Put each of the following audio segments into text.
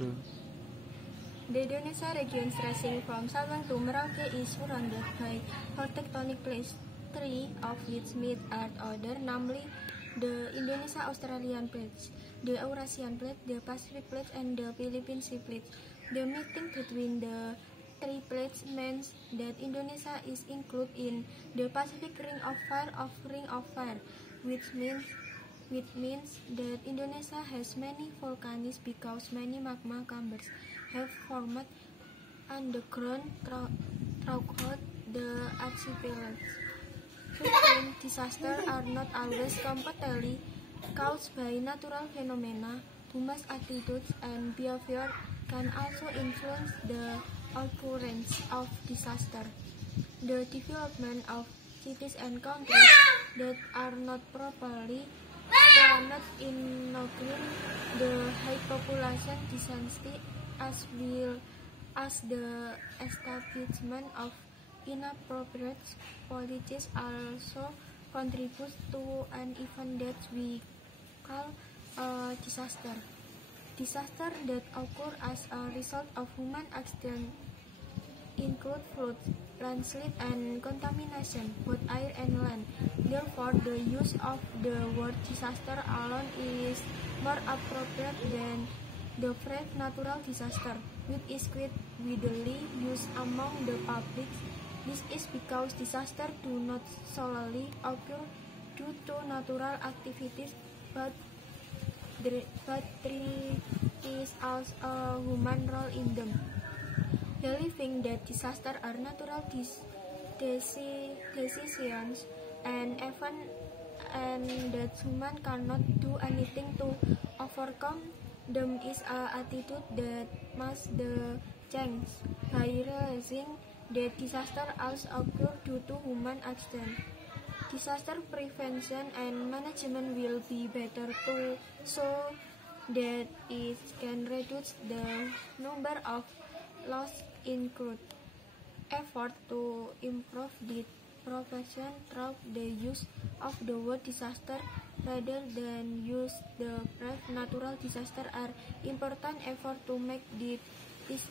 The Indonesia region stretching from Sabang to Merauke is surrounded by four tectonic plates, three of which meet Earth order, namely the Indonesia-Australian plates, the Eurasian plate, the Pacific plate, and the Philippine Sea plate. The meeting between the three plates means that Indonesia is included in the Pacific Ring of Fire, which means that Indonesia has many volcanoes because many magma chambers have formed underground throughout the archipelago. Hurricane disasters are not always completely caused by natural phenomena. Human attitudes and behavior can also influence the occurrence of disaster. The development of cities and countries that are not properly planned inaugurate the high population density as well as the establishment of inappropriate policies also contributes to an event that we call a disaster. Disasters that occur as a result of human accident include floods, landslides, and contamination, both air and land. Therefore, the use of the word disaster alone is more appropriate than the phrase natural disaster, which is quite widely used among the public. This is because disasters do not solely occur due to natural activities, but there is also a human role in them. Believing that disasters are natural decisions and events and that humans cannot do anything to overcome them is an attitude that must change by realizing that disasters also occur due to human accident. Disaster prevention and management will be better too, so that it can reduce the number of loss. Include effort to improve the prevention through the use of the word disaster rather than use the phrase natural disaster are important effort to make it is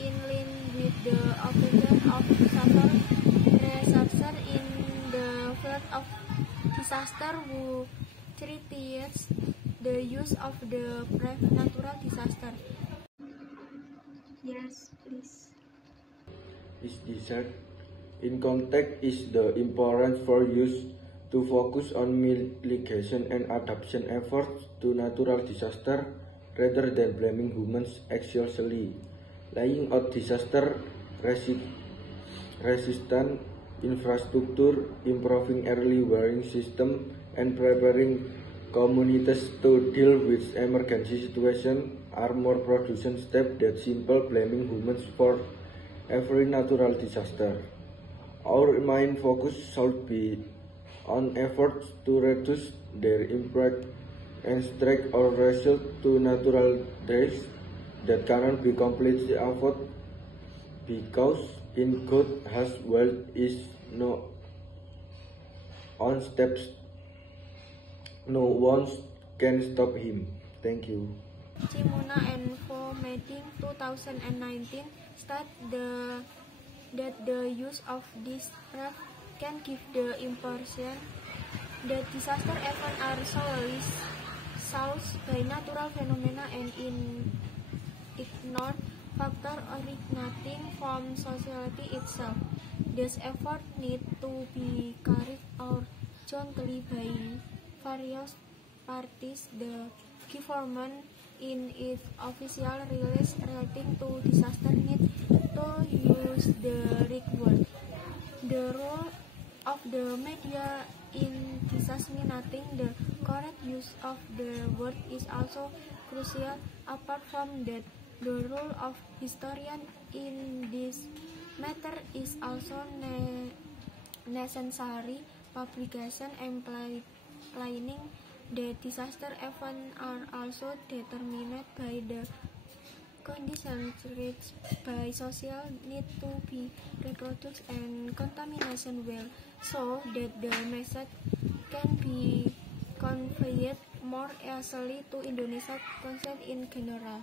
in line with the opinion of researchers in the field of disaster who treats the use of the phrase natural disaster. Yes, please. Is desired. In context is the importance for use to focus on mitigation and adaptation efforts to natural disaster rather than blaming humans exclusively. Laying out disaster resistant infrastructure, improving early warning system, and preparing communities to deal with emergency situations are more production steps than simple blaming humans for every natural disaster. Our main focus should be on efforts to reduce their impact and strike or result to natural deaths that cannot be completely avoided, because in God has wealth is no on steps, no one can stop him. Thank you. Chimuna and Co. Meeting 2019 state that the use of this phrase can give the impression that disaster events are solely caused by natural phenomena and ignore factors originating from society itself. These efforts need to be carried out jointly by various parties. The government, in its official release relating to disaster, needs to use the right word. The role of the media in disseminating the correct use of the word is also crucial. Apart from that, the role of historians in this matter is also necessary. Publication implying that disaster events are also determined by the conditions reached by social need to be reproduced and contamination well, so that the message can be conveyed more easily to Indonesian content in general.